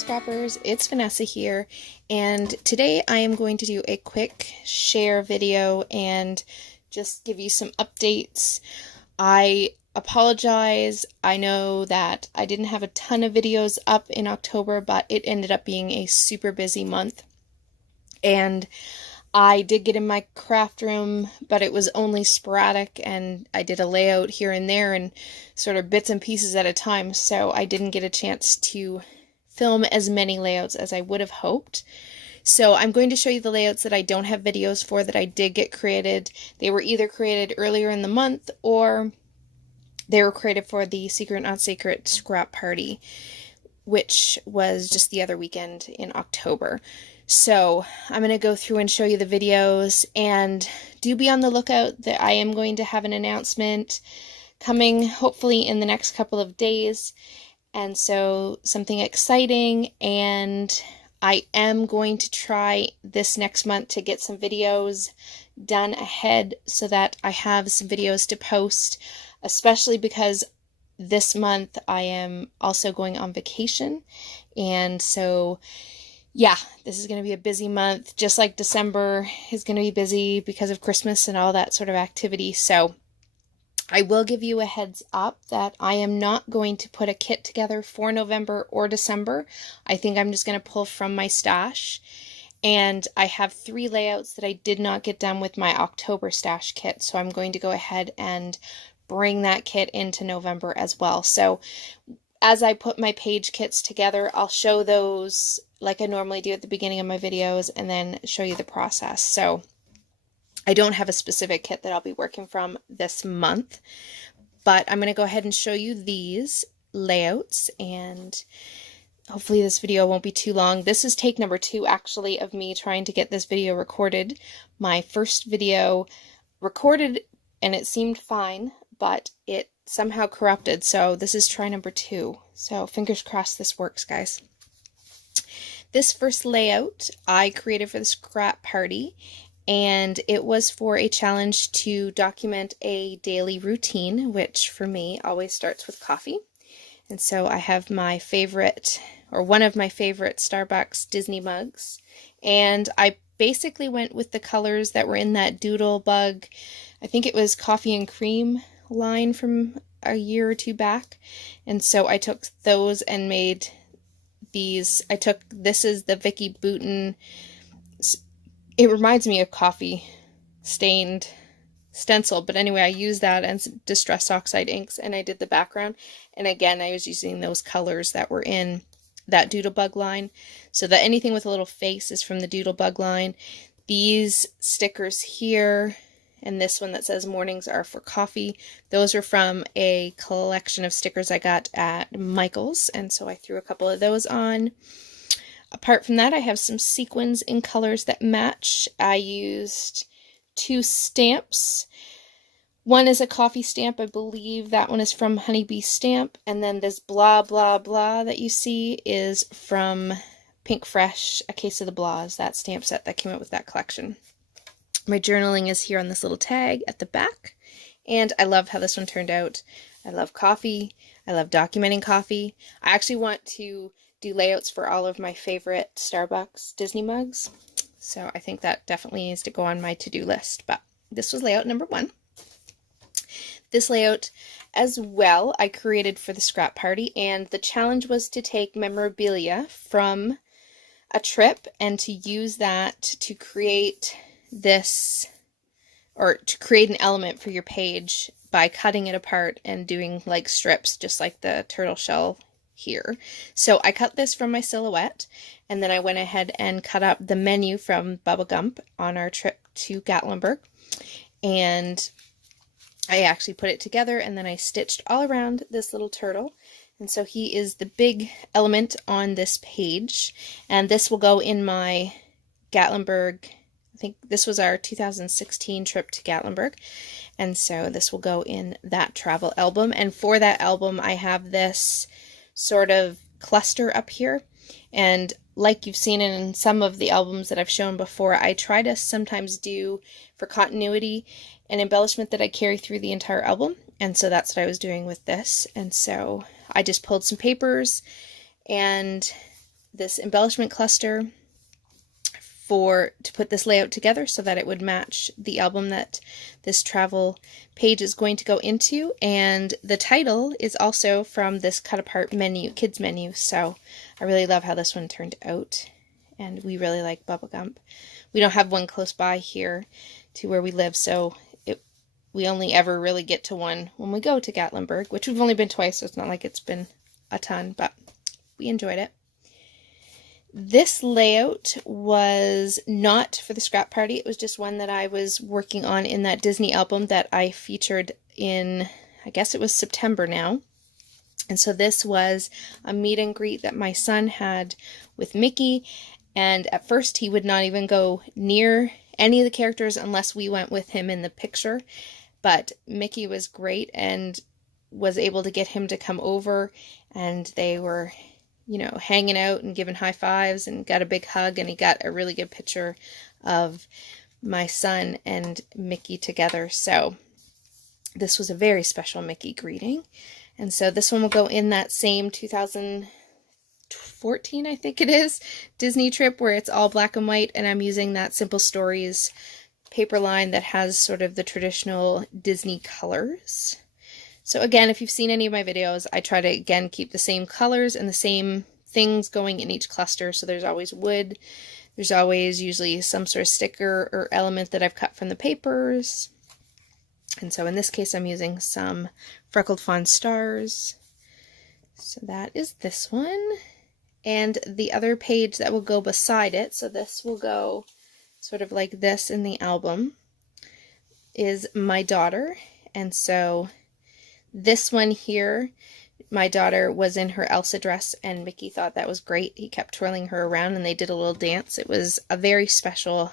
Scrappers, it's Vanessa here, and today I am going to do a quick share video and just give you some updates. I apologize. I know that I didn't have a ton of videos up in October, but it ended up being a super busy month. And I did get in my craft room, but it was only sporadic, and I did a layout here and there and sort of bits and pieces at a time, so I didn't get a chance to film as many layouts as I would have hoped. So I'm going to show you the layouts that I don't have videos for that I did get created. They were either created earlier in the month or they were created for the Secret Not Secret scrap party, which was just the other weekend in October. So I'm going to go through and show you the videos, and do be on the lookout that I am going to have an announcement coming hopefully in the next couple of days. And so something exciting, and I am going to try this next month to get some videos done ahead so that I have some videos to post, especially because this month I am also going on vacation. And so yeah, this is going to be a busy month, just like December is going to be busy because of Christmas and all that sort of activity. So I will give you a heads up that I am not going to put a kit together for November or December. I think I'm just going to pull from my stash. And I have 3 layouts that I did not get done with my October stash kit. So I'm going to go ahead and bring that kit into November as well. So as I put my page kits together, I'll show those like I normally do at the beginning of my videos and then show you the process. So I don't have a specific kit that I'll be working from this month, but I'm going to go ahead and show you these layouts, and hopefully this video won't be too long. This is take number 2 actually of me trying to get this video recorded. My first video recorded and it seemed fine, but it somehow corrupted, so this is try number 2. So fingers crossed this works, guys. This first layout I created for the scrap party, and it was for a challenge to document a daily routine, which for me always starts with coffee. And so I have my favorite, or one of my favorite Starbucks Disney mugs, and I basically went with the colors that were in that doodle bug, I think it was coffee and cream line from a year or 2 back. And so I took those and made these. This is the Vicky Bouton. It reminds me of coffee stained stencil, but anyway, I used that and Distress Oxide inks, and I did the background. And again, I was using those colors that were in that Doodlebug line, so that anything with a little face is from the Doodlebug line. These stickers here, and this one that says mornings are for coffee, those are from a collection of stickers I got at Michael's, and so I threw a couple of those on. Apart from that, I have some sequins in colors that match. I used 2 stamps. One is a coffee stamp, I believe that one is from Honeybee Stamp, and then this blah blah blah that you see is from Pink Fresh, A Case of the Blahs, that stamp set that came out with that collection. My journaling is here on this little tag at the back, and I love how this one turned out. I love coffee. I love documenting coffee. I actually want to do layouts for all of my favorite Starbucks Disney mugs, so I think that definitely needs to go on my to-do list. But this was layout number 1. This layout as well I created for the scrap party, and the challenge was to take memorabilia from a trip and to use that to create this, or to create an element for your page by cutting it apart and doing like strips, just like the turtle shell here. So I cut this from my silhouette, and then I went ahead and cut up the menu from Bubba Gump on our trip to Gatlinburg, and I actually put it together, and then I stitched all around this little turtle. And so he is the big element on this page, and this will go in my Gatlinburg. I think this was our 2016 trip to Gatlinburg, and so this will go in that travel album. And for that album, I have this sort of cluster up here, and like you've seen in some of the albums that I've shown before, I try to sometimes do, for continuity, an embellishment that I carry through the entire album, and so that's what I was doing with this. And so I just pulled some papers and this embellishment cluster to put this layout together so that it would match the album that this travel page is going to go into. And the title is also from this cut apart menu, kids menu. So I really love how this one turned out, and we really like bubblegum. We don't have one close by here to where we live, so we only ever really get to one when we go to Gatlinburg, which we've only been twice, so it's not like it's been a ton, but we enjoyed it. This layout was not for the scrap party. It was just one that I was working on in that Disney album that I featured in, I guess it was September now. And so this was a meet and greet that my son had with Mickey. And at first he would not even go near any of the characters unless we went with him in the picture. But Mickey was great and was able to get him to come over, and they were, you know, hanging out and giving high fives and got a big hug, and he got a really good picture of my son and Mickey together. So this was a very special Mickey greeting. And so this one will go in that same 2014, I think it is, Disney trip where it's all black and white, and I'm using that Simple Stories paper line that has sort of the traditional Disney colors. So again, if you've seen any of my videos, I try to, again, keep the same colors and the same things going in each cluster. So there's always wood, there's always usually some sort of sticker or element that I've cut from the papers. And so in this case, I'm using some freckled fawn stars. So that is this one. And the other page that will go beside it, so this will go sort of like this in the album, is my daughter. And so this one here, my daughter was in her Elsa dress, and Mickey thought that was great. He kept twirling her around, and they did a little dance. It was a very special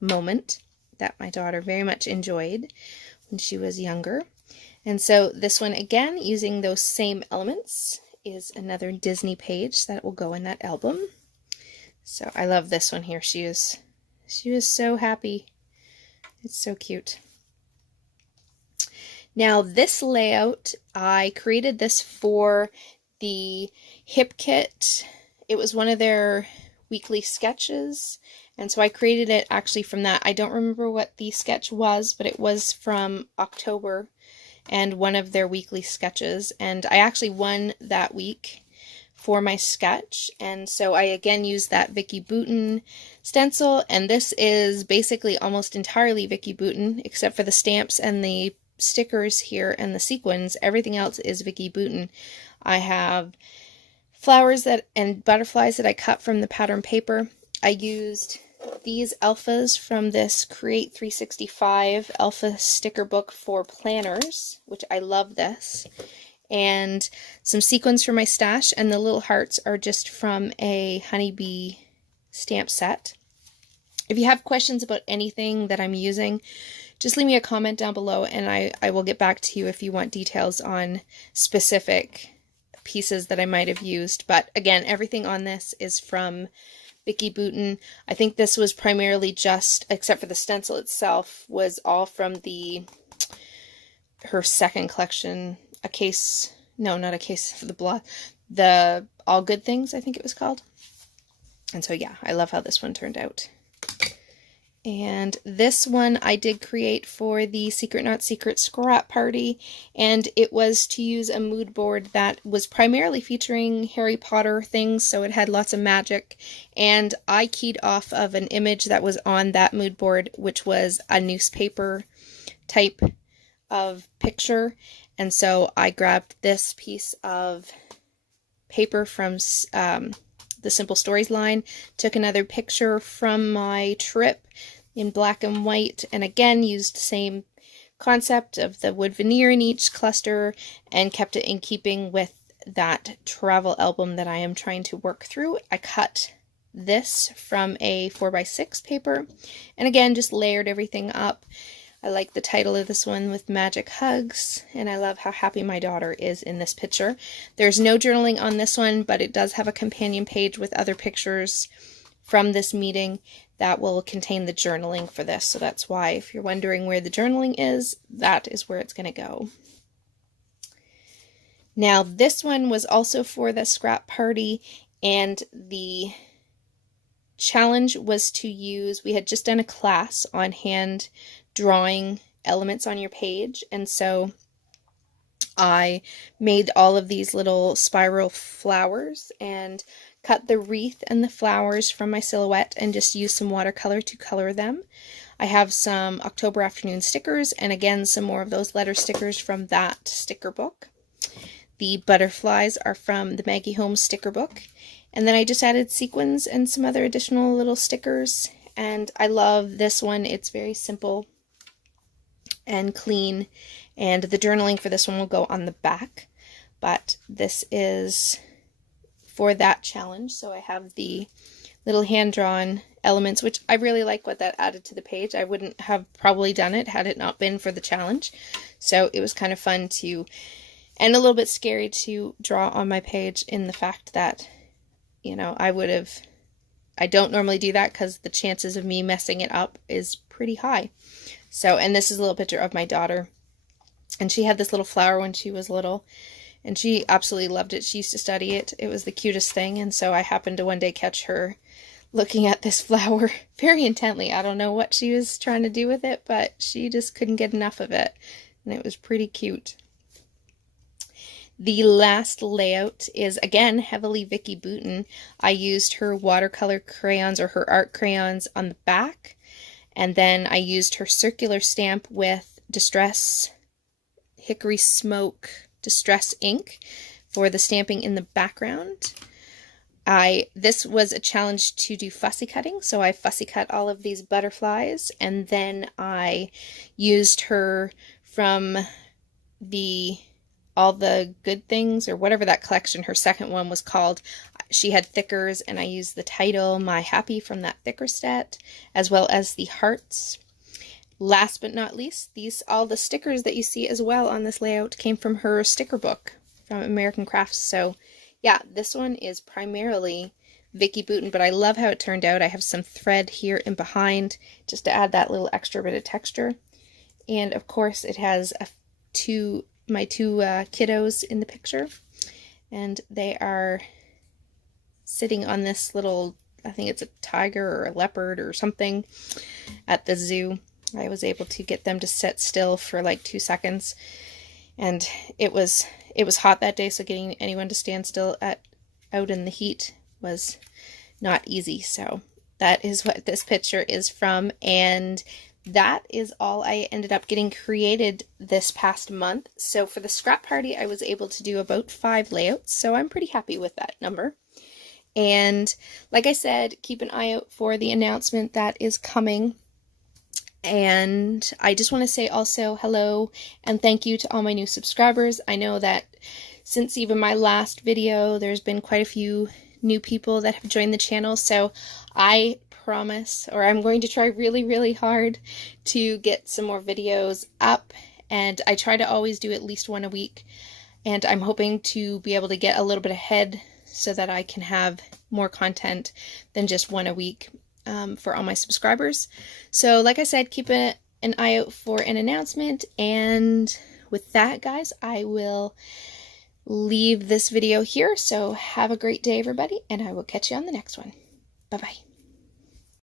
moment that my daughter very much enjoyed when she was younger. And so this one, again, using those same elements, is another Disney page that will go in that album. So I love this one here. She was so happy. It's so cute. Now this layout, I created this for the Hip Kit. It was one of their weekly sketches, and so I created it actually from that. I don't remember what the sketch was, but it was from October and one of their weekly sketches, and I actually won that week for my sketch. And so I again used that Vicki Boutin stencil, and this is basically almost entirely Vicki Boutin except for the stamps and the stickers here and the sequins. Everything else is Vicki Boutin. I have flowers and butterflies that I cut from the pattern paper. I used these alphas from this Create 365 alpha sticker book for planners, which I love this, and some sequins for my stash, and the little hearts are just from a honeybee stamp set. If you have questions about anything that I'm using, just leave me a comment down below, and I will get back to you if you want details on specific pieces that I might have used. But again, everything on this is from Vicki Boutin. I think this was primarily just, except for the stencil itself, was all from her second collection, not a case for the blood, the All Good Things, I think it was called. And so yeah, I love how this one turned out. And this one I did create for the Secret Not Secret scrap party, and it was to use a mood board that was primarily featuring Harry Potter things, so it had lots of magic, and I keyed off of an image that was on that mood board, which was a newspaper type of picture. And so I grabbed this piece of paper from the Simple Stories line, took another picture from my trip in black and white, and again used the same concept of the wood veneer in each cluster, and kept it in keeping with that travel album that I am trying to work through. I cut this from a 4x6 paper, and again just layered everything up. I like the title of this one, With Magic Hugs, and I love how happy my daughter is in this picture. There's no journaling on this one, but it does have a companion page with other pictures from this meeting that will contain the journaling for this. So that's why, if you're wondering where the journaling is, that is where it's going to go. Now this one was also for the scrap party, And the challenge was to use, we had just done a class on hand drawing elements on your page, and so I made all of these little spiral flowers and cut the wreath and the flowers from my silhouette and just used some watercolor to color them. I have some October Afternoon stickers and again some more of those letter stickers from that sticker book. The butterflies are from the Maggie Holmes sticker book. And then I just added sequins and some other additional little stickers. And I love this one. It's very simple and clean. And the journaling for this one will go on the back. But this is for that challenge. So I have the little hand-drawn elements, which I really like what that added to the page. I wouldn't have probably done it had it not been for the challenge. So it was kind of fun to, and a little bit scary to draw on my page in the fact that, you know, I don't normally do that because the chances of me messing it up is pretty high. So, and this is a little picture of my daughter. And she had this little flower when she was little, and she absolutely loved it. She used to study it. It was the cutest thing, and so I happened to one day catch her looking at this flower very intently. I don't know what she was trying to do with it, but she just couldn't get enough of it, and it was pretty cute. The last layout is, again, heavily Vicki Boutin. I used her watercolor crayons, or her art crayons, on the back, and then I used her circular stamp with Distress Hickory Smoke Distress ink for the stamping in the background. This was a challenge to do fussy cutting, so I fussy cut all of these butterflies, and then I used her from All the Good Things, or whatever that collection, her second one was called. She had thickers, and I used the title, My Happy, from that thicker set, as well as the hearts. Last but not least, all the stickers that you see as well on this layout came from her sticker book from American Crafts. So yeah, this one is primarily Vicki Boutin, but I love how it turned out. I have some thread here and behind just to add that little extra bit of texture. And of course it has my two kiddos in the picture, and they are sitting on this little, I think it's a tiger or a leopard or something, at the zoo. I was able to get them to sit still for like 2 seconds, and it was hot that day, so getting anyone to stand still out in the heat was not easy. So that is what this picture is from, and that is all I ended up getting created this past month. So for the scrap party, I was able to do about 5 layouts, so I'm pretty happy with that number. And like I said, keep an eye out for the announcement that is coming. And I just want to say also hello and thank you to all my new subscribers. I know that since even my last video, there's been quite a few new people that have joined the channel. So I promise, or I'm going to try really, really hard to get some more videos up. And I try to always do at least one a week. And I'm hoping to be able to get a little bit ahead so that I can have more content than just one a week. For all my subscribers. So like I said, keep an eye out for an announcement, and with that, guys, I will leave this video here. So have a great day, everybody, and I will catch you on the next one. Bye-bye.